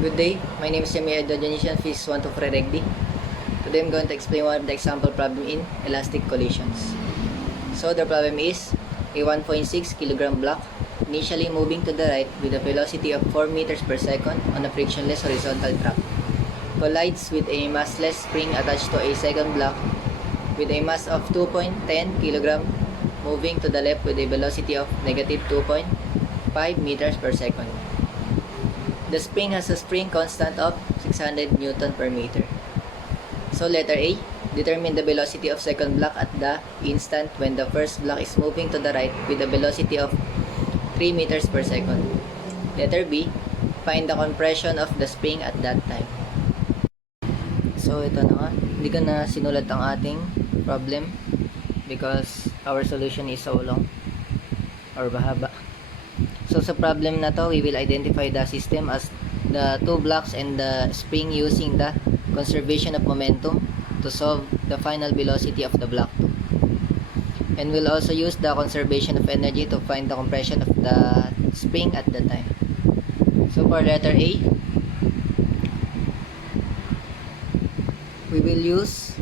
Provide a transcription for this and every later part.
Good day, my name is Yami Adonisian, Phys 1 to Regdi. Today I'm going to explain one of the example problem in elastic collisions. So the problem is a 1.6 kg block initially moving to the right with a velocity of 4 meters per second on a frictionless horizontal track collides with a massless spring attached to a second block with a mass of 2.10 kg moving to the left with a velocity of negative 2.5 meters per second. The spring has a spring constant of 600 Newton per meter. So letter A, determine the velocity of second block at the instant when the first block is moving to the right with a velocity of 3 meters per second. Letter B, find the compression of the spring at that time. So ito na nga, hindi ko na sinulat ang ating problem because our solution is so long or bahaba. So sa problem na to, we will identify the system as the two blocks and the spring using the conservation of momentum to solve the final velocity of the block 2. And we'll also use the conservation of energy to find the compression of the spring at the time. So for letter A, we will use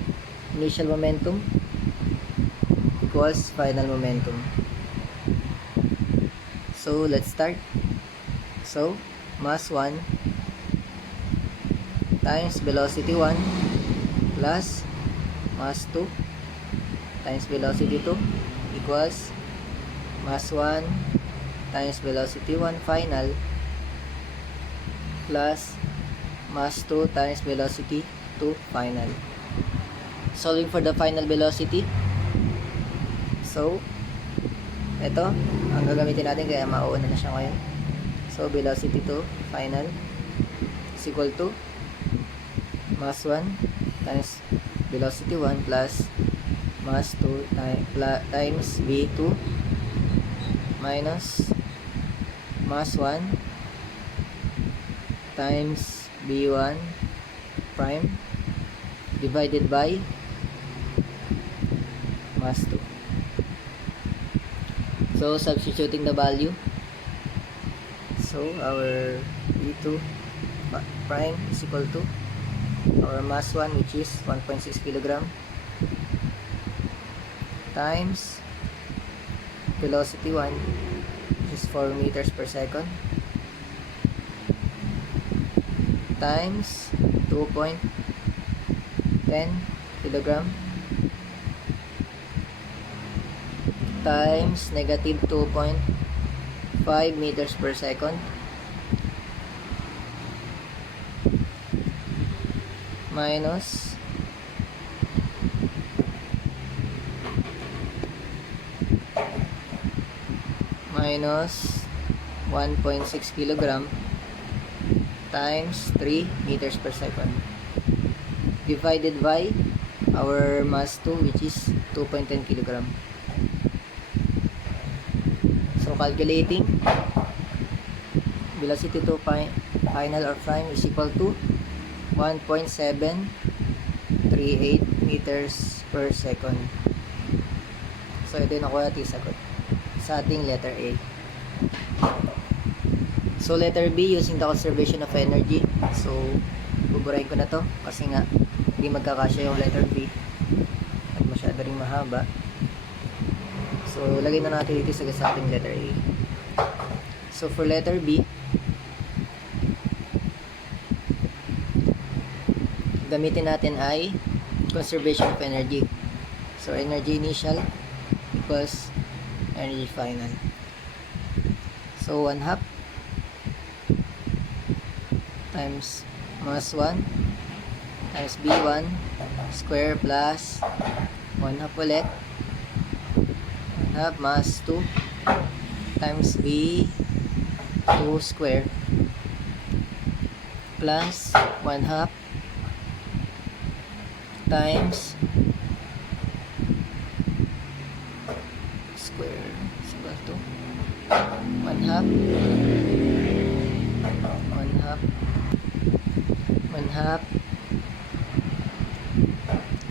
initial momentum equals final momentum. So let's start. So mass 1 times velocity 1 plus mass 2 times velocity 2 equals mass 1 times velocity 1 final plus mass 2 times velocity 2 final. Solving for the final velocity. So ito ang gagamitin natin kaya mauuna na siya ngayon. So velocity 2 final is equal to mass 1 times velocity 1 plus mass 2 times v2 minus mass 1 times v1 prime divided by mass 2. So substituting the value, so our v2 prime is equal to our mass 1 which is 1.6 kg times velocity 1 which is 4 meters per second times 2.10 kg times negative 2.5 meters per second minus minus 1.6 kg times 3 meters per second divided by our mass 2 which is 2.10 kg. So calculating velocity 2 final or prime is equal to 1.738 meters per second. So ito yung nakuha natin sagot sa ating letter A. So letter B, using the conservation of energy. So buburahin ko na to kasi nga hindi magkakasya yung letter B at masyado ring mahaba. So lagay na natin dito sa ating letter A. So for letter B, gamitin natin ay conservation of energy. So energy initial equals energy final. So 1/2 times mass 1 times B1 square plus 1/2 ulit 1/2 mass 2 times B2 square plus 1/2 times square is equal to 1/2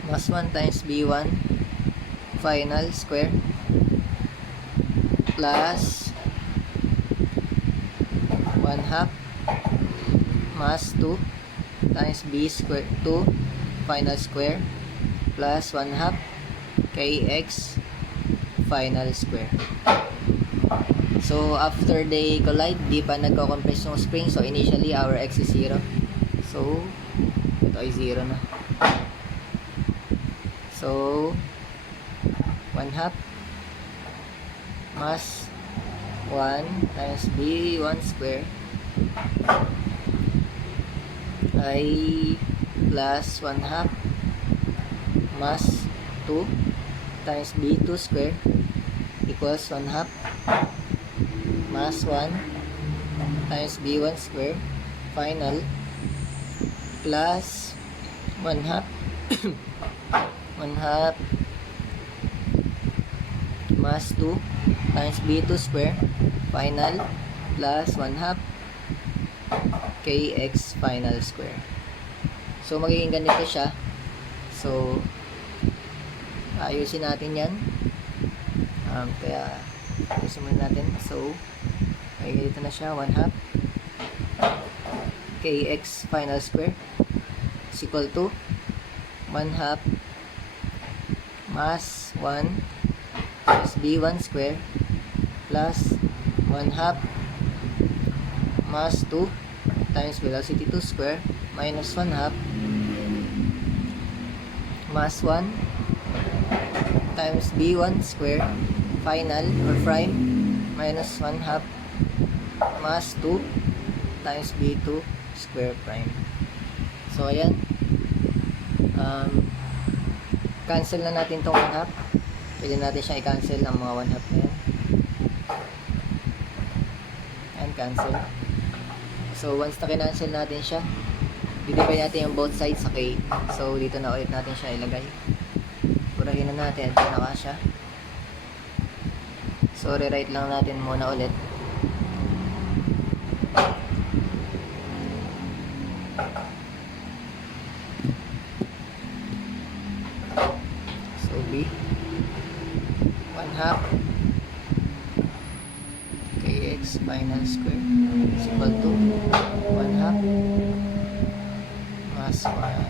mass 1 times B1 final square plus 1/2 mass 2 times b square 2 final square plus 1/2 kx final square. So after they collide, di pa nagko-compress yung spring. So initially our x is 0. So ito ay 0 na. So 1/2 mass 1 times b1 square ay plus 1/2 mass 2 times b2 square equals 1/2 mass 1 times b1 square final plus 1/2 1/2 mass 2 times b2 square final plus 1/2 kx final square. So magiging ganito siya. So ayusin natin yan. Kaya ayusin muna natin. So ay ganito na siya, 1/2 kx final square is equal to 1/2 mass 1 times b1 square plus 1/2 mass 2 times velocity 2 square minus 1/2 mass 1 times b1 square final or prime minus 1/2 mass 2 times b2 square prime. So ayan, cancel na natin tong 1/2. Pwede natin siya i-cancel ang mga 1/2 na yan. And cancel. So once na kinancel natin siya, didipay natin yung both sides sa k. So dito na ulit natin siya ilagay. Purahin na natin ito na siya. So rewrite lang natin muna ulit. So b 1/2 kx final square is equal to 1/2 mass 1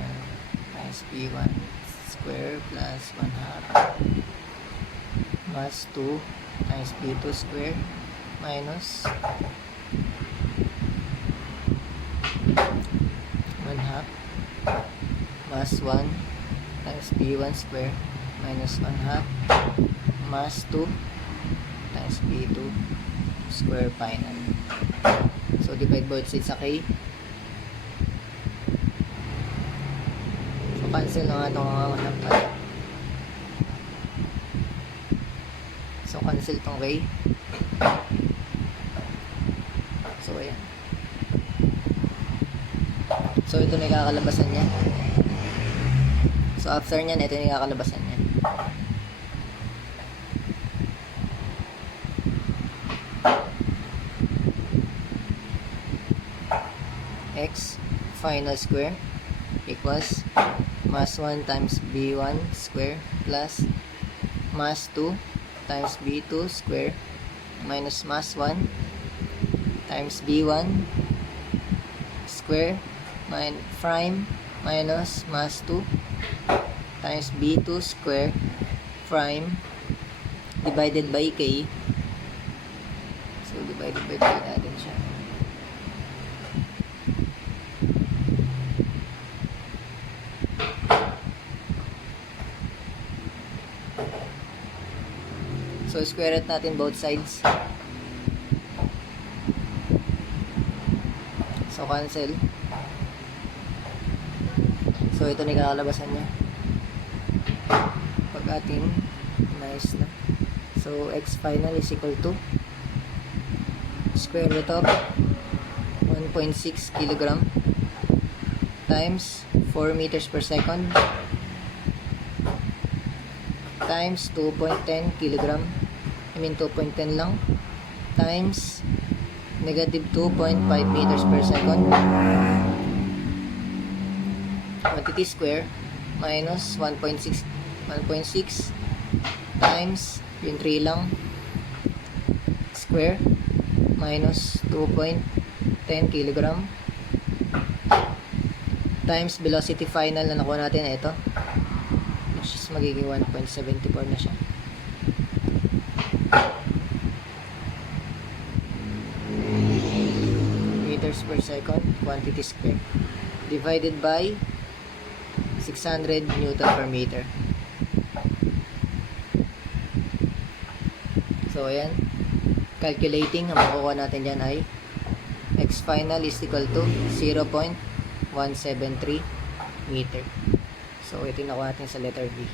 times b1 square plus 1/2 mass 2 times b2 square minus 1/2 mass 1 times b1 square minus 1/2 mass 2 times b2 square final. So divide both sides sa k. So cancel na nga itong mga 1/2. So cancel itong k. So ayan. So ito na yung kakalabasan niya. So after nyan, ito yung kakalabasan niya. X final square equals mass 1 times b1 square plus mass 2 times b2 square minus mass 1 times b1 square prime minus mass 2 times b2 square prime divided by k. So divided by k natin siya. So square root natin both sides. So cancel. So ito na yung kakalabasan niya. Pag ating nice na. So x final is equal to square root of 1.6 kilogram times 4 meters per second times 2.10 kilogram. 2.10 lang times negative 2.5 meters per second quantity square minus 1.6 times yung 3 lang square minus 2.10 kilogram times velocity final na nakuha natin, ito, which is magiging 1.74 na siya. Meters per second, quantity square, divided by 600 Newton per meter. So, ayan. Calculating, ang makukuha natin dyan ay x final is equal to 0.173 meter. So, ito yung nakuha natin sa letter B.